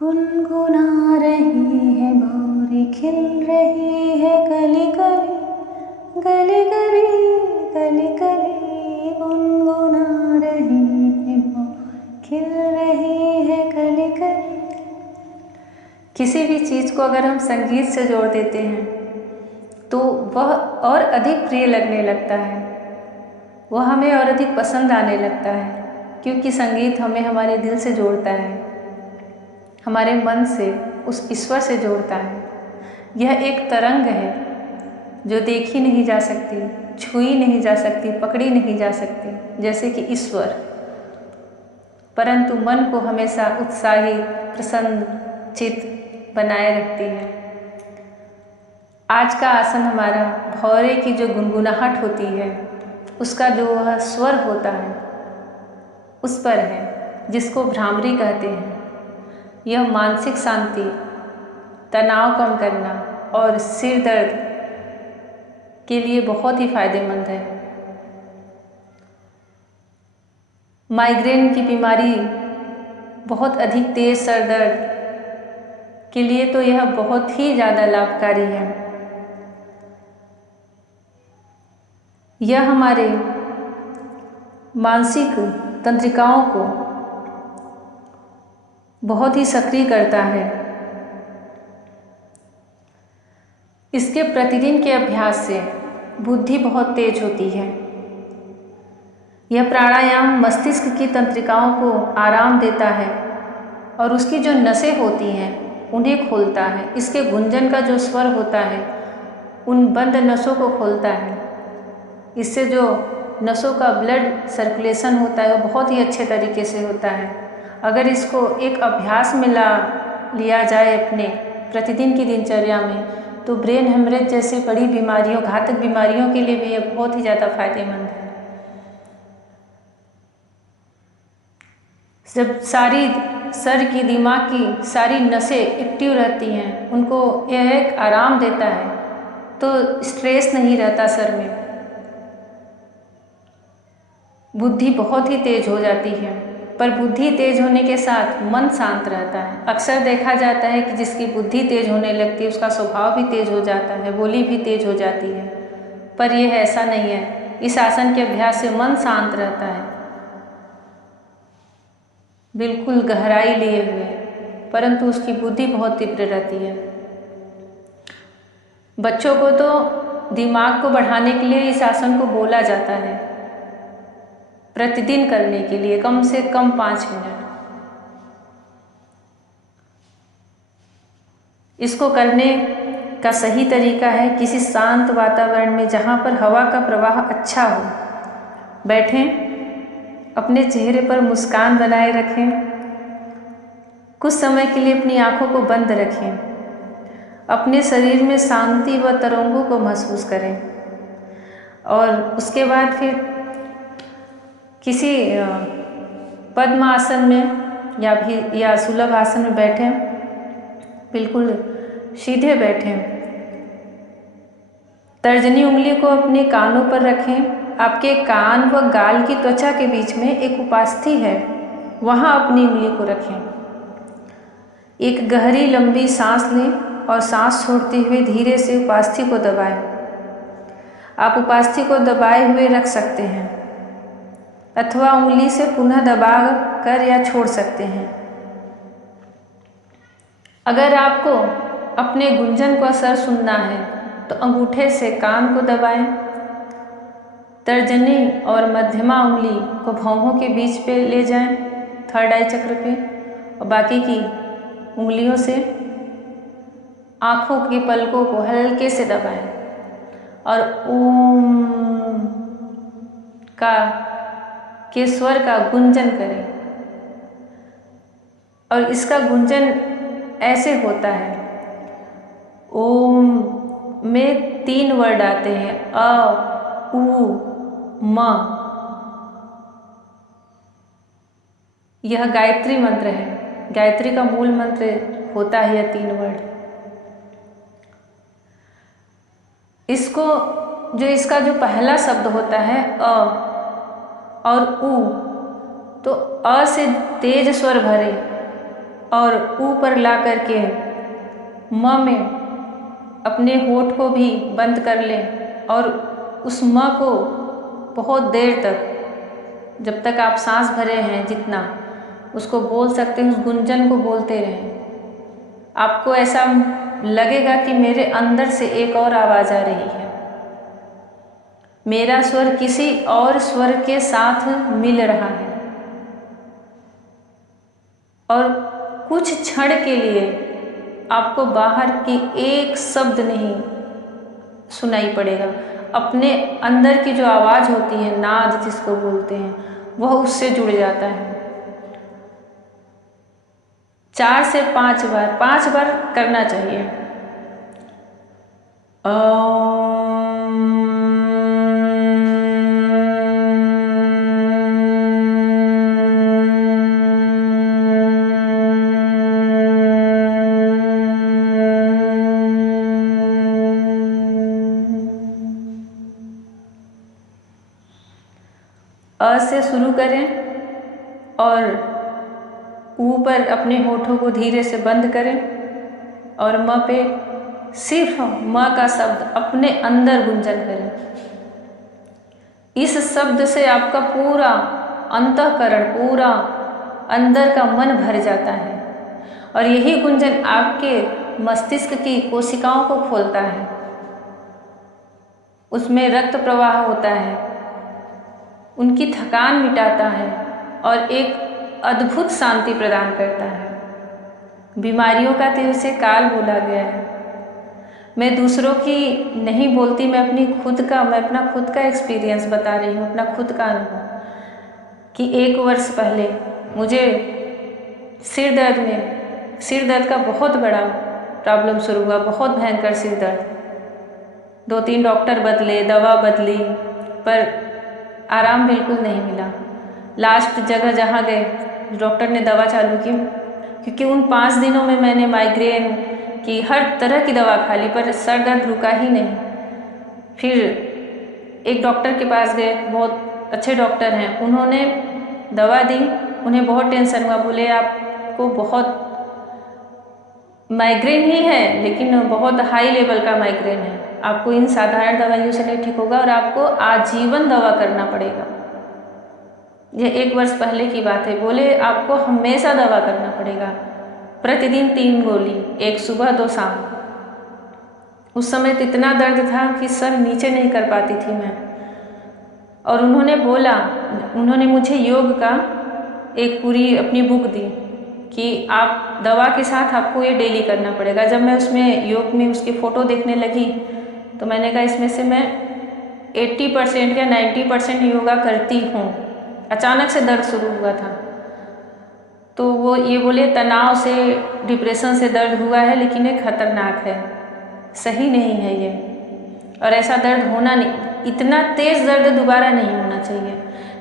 गुनगुना रही है भौरी, खिल रही है कली कली, गली गली गली गली। गुनगुना रही है भौरी, खिल रही है कली कली। किसी भी चीज़ को अगर हम संगीत से जोड़ देते हैं तो वह और अधिक प्रिय लगने लगता है, वह हमें और अधिक पसंद आने लगता है, क्योंकि संगीत हमें हमारे दिल से जोड़ता है, हमारे मन से, उस ईश्वर से जोड़ता है। यह एक तरंग है जो देखी नहीं जा सकती, छुई नहीं जा सकती, पकड़ी नहीं जा सकती जैसे कि ईश्वर, परंतु मन को हमेशा उत्साहित, प्रसन्न चित्त बनाए रखती है। आज का आसन हमारा भौरे की जो गुनगुनाहट होती है, उसका जो वह स्वर होता है उस पर है, जिसको भ्रामरी कहते हैं। यह मानसिक शांति, तनाव कम करना और सिर दर्द के लिए बहुत ही फायदेमंद है। माइग्रेन की बीमारी, बहुत अधिक तेज सर दर्द के लिए तो यह बहुत ही ज़्यादा लाभकारी है। यह हमारे मानसिक तंत्रिकाओं को बहुत ही सक्रिय करता है। इसके प्रतिदिन के अभ्यास से बुद्धि बहुत तेज होती है। यह प्राणायाम मस्तिष्क की तंत्रिकाओं को आराम देता है और उसकी जो नसें होती हैं उन्हें खोलता है। इसके गुंजन का जो स्वर होता है उन बंद नसों को खोलता है। इससे जो नसों का ब्लड सर्कुलेशन होता है वो बहुत ही अच्छे तरीके से होता है। अगर इसको एक अभ्यास में लिया जाए अपने प्रतिदिन की दिनचर्या में, तो ब्रेन हेमरेज जैसे बड़ी बीमारियों, घातक बीमारियों के लिए भी यह बहुत ही ज़्यादा फायदेमंद है। जब सारी सर की, दिमाग की सारी नसें एक्टिव रहती हैं, उनको यह एक आराम देता है, तो स्ट्रेस नहीं रहता सर में। बुद्धि बहुत ही तेज हो जाती है, पर बुद्धि तेज होने के साथ मन शांत रहता है। अक्सर देखा जाता है कि जिसकी बुद्धि तेज होने लगती है उसका स्वभाव भी तेज हो जाता है, बोली भी तेज हो जाती है, पर यह ऐसा नहीं है। इस आसन के अभ्यास से मन शांत रहता है, बिल्कुल गहराई लिए हुए, परंतु उसकी बुद्धि बहुत तीव्र रहती है। बच्चों को तो दिमाग को बढ़ाने के लिए इस आसन को बोला जाता है, प्रतिदिन करने के लिए कम से कम 5 मिनट। इसको करने का सही तरीका है किसी शांत वातावरण में, जहाँ पर हवा का प्रवाह अच्छा हो, बैठें, अपने चेहरे पर मुस्कान बनाए रखें, कुछ समय के लिए अपनी आँखों को बंद रखें, अपने शरीर में शांति व तरंगों को महसूस करें और उसके बाद फिर किसी पद्म आसन में या सुलभ आसन में बैठें, बिल्कुल सीधे बैठें। तर्जनी उंगली को अपने कानों पर रखें। आपके कान व गाल की त्वचा के बीच में एक उपास्थि है, वहाँ अपनी उंगली को रखें। एक गहरी लंबी सांस लें और सांस छोड़ते हुए धीरे से उपास्थि को दबाएं। आप उपास्थि को दबाए हुए रख सकते हैं अथवा उंगली से पुनः दबा कर या छोड़ सकते हैं। अगर आपको अपने गुंजन का असर सुनना है तो अंगूठे से कान को दबाएं। तर्जनी और मध्यमा उंगली को भौहों के बीच पे ले जाएं, थर्ड आई चक्र पे, और बाकी की उंगलियों से आँखों की पलकों को हल्के से दबाएं और ओम के स्वर का गुंजन करें। और इसका गुंजन ऐसे होता है, ओम में 3 वर्ड आते हैं, अ, उ, म। यह गायत्री मंत्र है। गायत्री का मूल मंत्र होता है यह 3 वर्ड। इसका जो पहला शब्द होता है अ और उ, तो अ से तेज स्वर भरे और ऊपर ला करके म में अपने होठ को भी बंद कर लें और उस म को बहुत देर तक, जब तक आप सांस भरे हैं जितना, उसको बोल सकते हैं, उस गुंजन को बोलते रहें। आपको ऐसा लगेगा कि मेरे अंदर से एक और आवाज़ आ रही है, मेरा स्वर किसी और स्वर के साथ मिल रहा है। और कुछ क्षण के लिए आपको बाहर की एक शब्द नहीं सुनाई पड़ेगा, अपने अंदर की जो आवाज़ होती है, नाद जिसको बोलते हैं, वह उससे जुड़ जाता है। 4 से 5 बार, 5 बार करना चाहिए। अ से शुरू करें और ऊपर अपने होठों को धीरे से बंद करें और म पे सिर्फ म का शब्द अपने अंदर गुंजन करें। इस शब्द से आपका पूरा अंतःकरण, पूरा अंदर का मन भर जाता है और यही गुंजन आपके मस्तिष्क की कोशिकाओं को खोलता है, उसमें रक्त प्रवाह होता है, उनकी थकान मिटाता है और एक अद्भुत शांति प्रदान करता है। बीमारियों का तो इसे काल बोला गया है। मैं दूसरों की नहीं बोलती, मैं अपना खुद का एक्सपीरियंस बता रही हूँ, अपना खुद का अनुभव कि 1 वर्ष पहले मुझे सिर दर्द का बहुत बड़ा प्रॉब्लम शुरू हुआ, बहुत भयंकर सिर दर्द। 2-3 डॉक्टर बदले, दवा बदली, पर आराम बिल्कुल नहीं मिला। लास्ट जगह जहाँ गए, डॉक्टर ने दवा चालू की, क्योंकि उन 5 दिनों में मैंने माइग्रेन की हर तरह की दवा खा ली, पर सर दर्द रुका ही नहीं। फिर एक डॉक्टर के पास गए, बहुत अच्छे डॉक्टर हैं, उन्होंने दवा दी, उन्हें बहुत टेंशन हुआ, बोले आपको बहुत माइग्रेन ही है, लेकिन बहुत हाई लेवल का माइग्रेन है, आपको इन साधारण दवाइयों से नहीं ठीक होगा और आपको आजीवन दवा करना पड़ेगा। यह 1 वर्ष पहले की बात है। बोले आपको हमेशा दवा करना पड़ेगा, प्रतिदिन 3 गोली, 1 सुबह 2 शाम। उस समय तो इतना दर्द था कि सर नीचे नहीं कर पाती थी मैं। और उन्होंने मुझे योग का एक पूरी अपनी बुक दी कि आप दवा के साथ आपको ये डेली करना पड़ेगा। जब मैं उसमें योग में उसकी फ़ोटो देखने लगी तो मैंने कहा इसमें से मैं 80% या 90% योगा करती हूँ। अचानक से दर्द शुरू हुआ था, तो वो ये बोले तनाव से, डिप्रेशन से दर्द हुआ है, लेकिन ये खतरनाक है, सही नहीं है ये, और ऐसा दर्द होना नहीं, इतना तेज़ दर्द दोबारा नहीं होना चाहिए।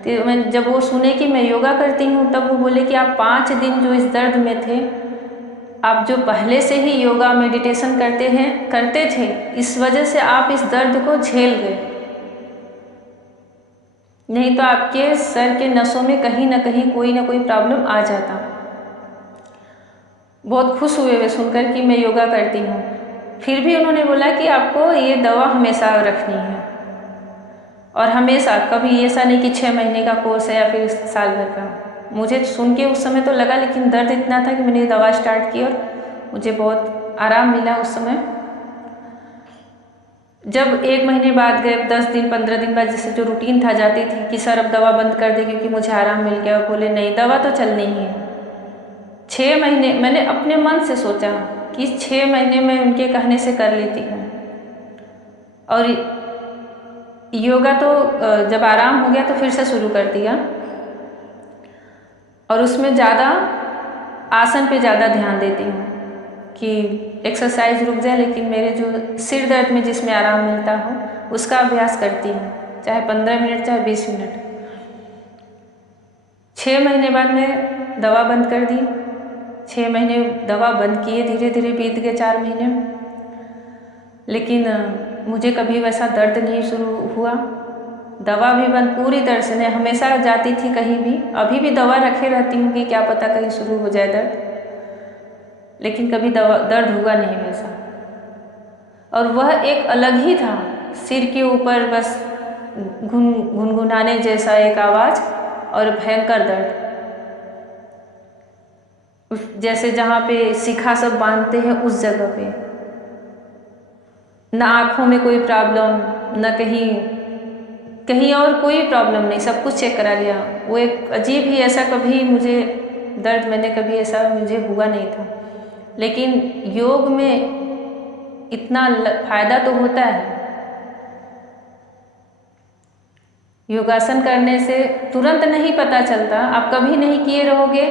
तो मैं जब वो सुने कि मैं योगा करती हूँ, तब वो बोले कि आप 5 दिन जो इस दर्द में थे, आप जो पहले से ही योगा मेडिटेशन करते थे, इस वजह से आप इस दर्द को झेल गए, नहीं तो आपके सर के नसों में कहीं ना कहीं कोई ना कोई प्रॉब्लम आ जाता। बहुत खुश हुए वे सुनकर कि मैं योगा करती हूँ। फिर भी उन्होंने बोला कि आपको ये दवा हमेशा रखनी है, और हमेशा, कभी ऐसा नहीं कि 6 महीने का कोर्स है या फिर साल भर का। मुझे सुन के उस समय तो लगा, लेकिन दर्द इतना था कि मैंने दवा स्टार्ट की और मुझे बहुत आराम मिला उस समय। जब 1 महीने बाद गए, 10 दिन 15 दिन बाद, जैसे जो रूटीन था, जाती थी कि सर अब दवा बंद कर दे क्योंकि मुझे आराम मिल गया। बोले नहीं, दवा तो चलनी ही है। 6 महीने मैंने अपने मन से सोचा कि 6 महीने में उनके कहने से कर लेती हूँ। और योगा तो जब आराम हो गया तो फिर से शुरू कर दिया, और उसमें ज़्यादा आसन पे ज़्यादा ध्यान देती हूँ कि एक्सरसाइज रुक जाए, लेकिन मेरे जो सिर दर्द में जिसमें आराम मिलता हो उसका अभ्यास करती हूँ, चाहे 15 मिनट चाहे 20 मिनट। 6 महीने बाद मैं दवा बंद कर दी। 6 महीने दवा बंद किए, धीरे धीरे बीत गए 4 महीने, लेकिन मुझे कभी वैसा दर्द नहीं शुरू हुआ। दवा भी बंद पूरी तरह से नहीं, हमेशा जाती थी कहीं भी, अभी भी दवा रखे रहती हूँ कि क्या पता कहीं शुरू हो जाए दर्द। लेकिन कभी दर्द हुआ नहीं वैसा। और वह एक अलग ही था, सिर के ऊपर बस गुनगुनाने जैसा एक आवाज़ और भयंकर दर्द, जैसे जहाँ पे शिखा सब बांधते हैं उस जगह पे। ना आँखों में कोई प्रॉब्लम, न कहीं और कोई प्रॉब्लम नहीं, सब कुछ चेक करा लिया। वो एक अजीब ही, ऐसा कभी मुझे दर्द मैंने कभी ऐसा मुझे हुआ नहीं था। लेकिन योग में इतना फायदा तो होता है। योगासन करने से तुरंत नहीं पता चलता, आप कभी नहीं किए रहोगे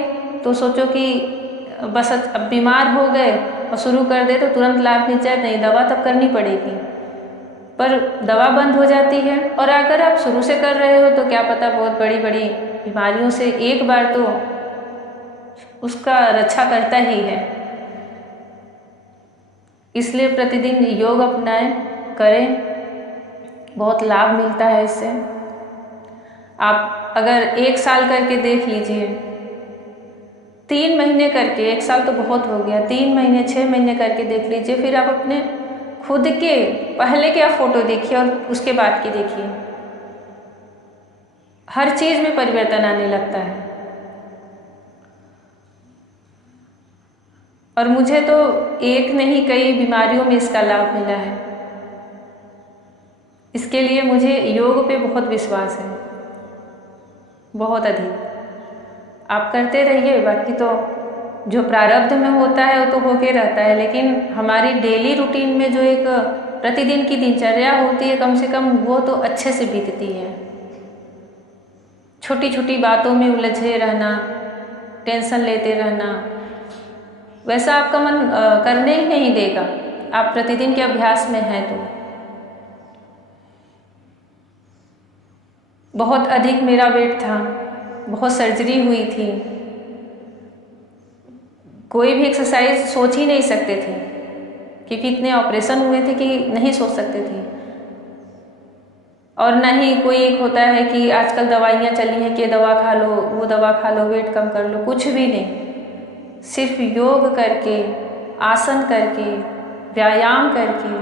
तो सोचो कि बस अब बीमार हो गए और शुरू कर दे तो तुरंत लाभ मिल जाए, नहीं, दवा तब करनी पड़ेगी। पर दवा बंद हो जाती है, और अगर आप शुरू से कर रहे हो तो क्या पता बहुत बड़ी बड़ी बीमारियों से एक बार तो उसका रक्षा करता ही है। इसलिए प्रतिदिन योग अपनाएं, करें, बहुत लाभ मिलता है इससे। आप अगर 1 साल करके देख लीजिए, 3 महीने करके, 1 साल तो बहुत हो गया, 3 महीने 6 महीने करके देख लीजिए, फिर आप अपने खुद के पहले के आप फोटो देखिए और उसके बाद की देखिए, हर चीज़ में परिवर्तन आने लगता है। और मुझे तो एक नहीं कई बीमारियों में इसका लाभ मिला है। इसके लिए मुझे योग पे बहुत विश्वास है, बहुत अधिक। आप करते रहिए, बाकी तो जो प्रारब्ध में होता है वो तो होके रहता है, लेकिन हमारी डेली रूटीन में जो एक प्रतिदिन की दिनचर्या होती है, कम से कम वो तो अच्छे से बीतती है। छोटी छोटी बातों में उलझे रहना, टेंशन लेते रहना, वैसा आपका मन करने ही नहीं देगा। आप प्रतिदिन के अभ्यास में हैं तो। बहुत अधिक मेरा वेट था, बहुत सर्जरी हुई थी, कोई भी एक्सरसाइज सोच ही नहीं सकते थे, क्योंकि इतने ऑपरेशन हुए थे कि नहीं सोच सकते थे। और ना ही कोई एक होता है कि आजकल दवाइयाँ चली हैं कि दवा खा लो, वो दवा खा लो, वेट कम कर लो, कुछ भी नहीं। सिर्फ योग करके, आसन करके, व्यायाम करके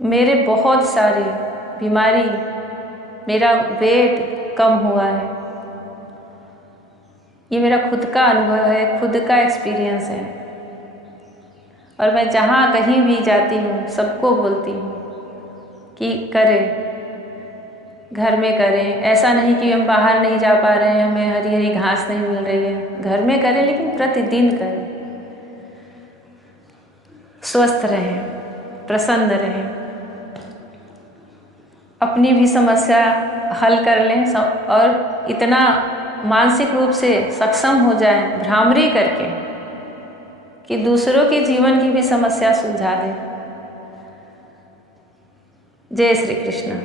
मेरे बहुत सारे बीमारी, मेरा वेट कम हुआ है। ये मेरा खुद का अनुभव है, खुद का एक्सपीरियंस है। और मैं जहाँ कहीं भी जाती हूँ सबको बोलती हूँ कि करें, घर में करें। ऐसा नहीं कि हम बाहर नहीं जा पा रहे हैं, हमें हरी हरी घास नहीं मिल रही है, घर में करें, लेकिन प्रतिदिन करें। स्वस्थ रहें, प्रसन्न रहें, अपनी भी समस्या हल कर लें, और इतना मानसिक रूप से सक्षम हो जाएं भ्रामरी करके कि दूसरों के जीवन की भी समस्या सुलझा दें। जय श्री कृष्ण।